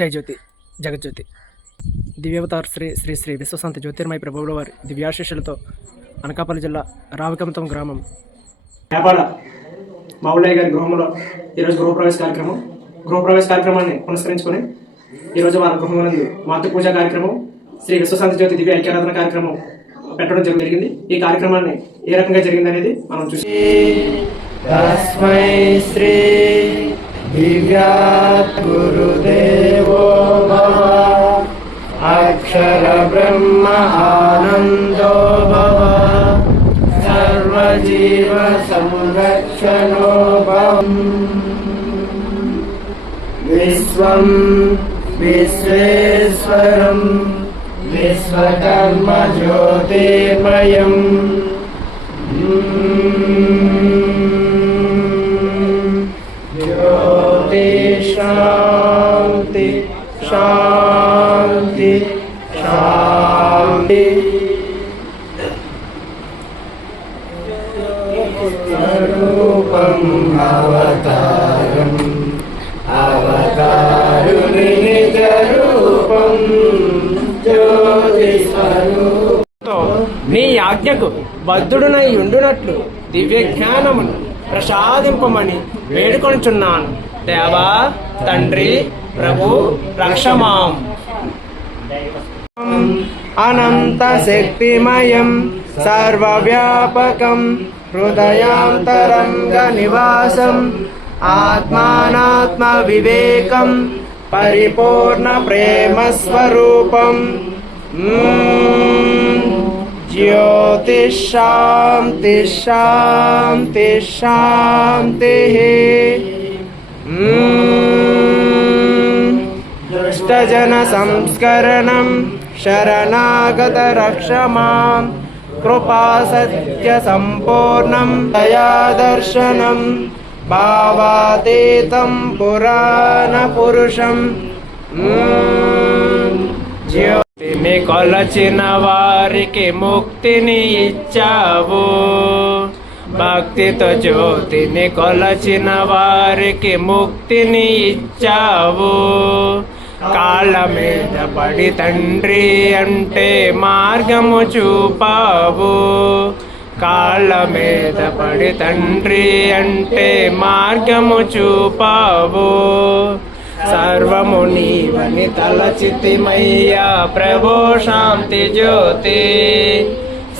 జయజ్యోతి జగజ్యోతి. దివ్యవతార్ శ్రీ శ్రీ శ్రీ విశ్వశాంత జ్యోతిర్మయ ప్రభువుల వారి దివ్యాశిష్యులతో అనకాపల్లి జిల్లా రావికమతం గ్రామం. నేపాల మామూలయ్య గారి గృహంలో ఈరోజు గృహప్రవేశ కార్యక్రమం. గృహప్రవేశ కార్యక్రమాన్ని పునస్కరించుకొని ఈరోజు వారి గృహం మాతృ పూజ కార్యక్రమం శ్రీ విశ్వశాంత జ్యోతి దివ్య ఐక్యారాధన కార్యక్రమం పెట్టడం జరిగింది. ఈ కార్యక్రమాన్ని ఏ రకంగా జరిగింది అనేది మనం చూసి శ్రీ दिव्यात् गुरुदेवो भव अक्षरब्रह्म आनन्दो भव सर्वजीवसंरक्षणो भवम् विश्वम् विश्वेश्वरम् विश्वकर्मज्योतिर्मयम् శాంతి శాంతి శాంతి శాంతి రూపం అవతారం రూపం నీ ఆజ్ఞకు బద్ధుడునై ఉండునట్లు దివ్య జ్ఞానమును ప్రసాదింపమని వేడుకొనుచున్నాను. దేవా తండ్రి ప్రభు రక్షమాం अनन्तशक्तिमयं सर्वव्यापकं हृदयान्तरङ्गनिवासम् आत्मानात्मविवेकं परिपूर्णप्रेमस्वरूपम् ज्योतिशान्तिशान्तिशान्तिः दुष्टजनसंस्करणं शरणागतरक्षमां कृपासत्यसम्पूर्णं दयादर्शनं भावातीतं पुराणपुरुषं జ్యోతిని కొలచిన వారికి ముక్తిని ఇచ్చావు భక్తితో జ్యోతిని కొలచిన వారికి ముక్తిని ఇచ్చావు. కాళ్ళ మీద పడి తండ్రి అంటే మార్గము చూపావు. కాళ్ళ మీద పడి తండ్రి అంటే మార్గము చూపావు. సర్వము నీవని తలచితిమయ్యా ప్రభో శాంతి జ్యోతి.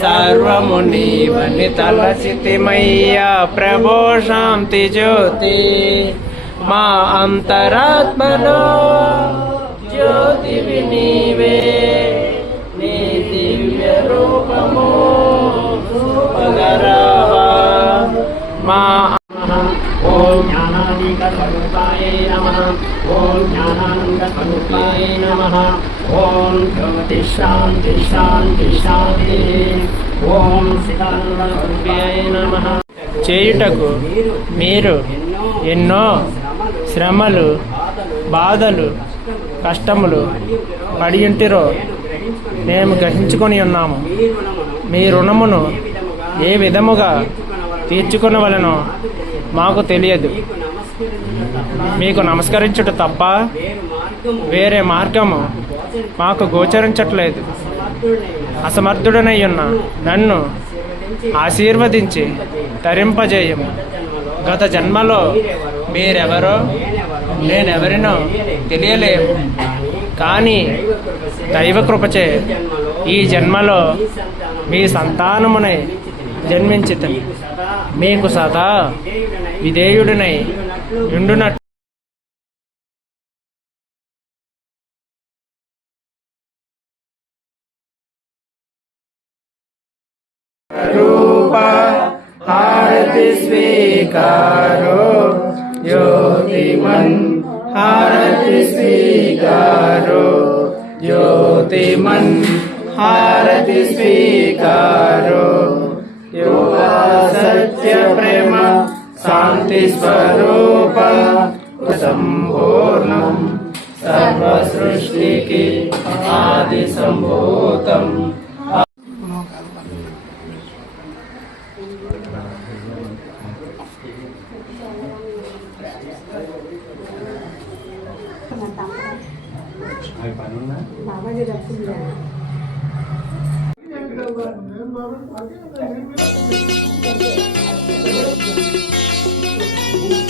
సర్వము నీవని తలచితిమయ్యా ప్రభో శాంతి జ్యోతి మా అంతరాత్మలో జ్యోతివి నమ ఓం జ్యోతి శాంతి శాంతి శాంతి ఓం నమ చేయుటకు మీరు ఎన్నో శ్రమలు బాధలు కష్టములు పడి మేము గ్రహించుకొని ఉన్నాము. మీ రుణమును ఏ విధముగా తీర్చుకునవలనో మాకు తెలియదు. మీకు నమస్కరించుట తప్ప వేరే మార్గము మాకు గోచరించట్లేదు. అసమర్థుడనై ఉన్న నన్ను ఆశీర్వదించి తరింపజేయము. గత జన్మలో మీరెవరో నేనెవరినో తెలియలేము. కానీ దైవకృపచే ఈ జన్మలో మీ సంతానమునై జన్మించితని మీకు సదా విధేయుడినై ఉండునట్టు रूप हारति स्वीकारो ज्योतिमन् हारति स्वीकारो ज्योतिमन् हारति स्वीकारो योगा सत्य प्रेम शान्ति स्वरूप सम्पूर्णम् सर्वसृष्टिकी 나머지 같습니다. 내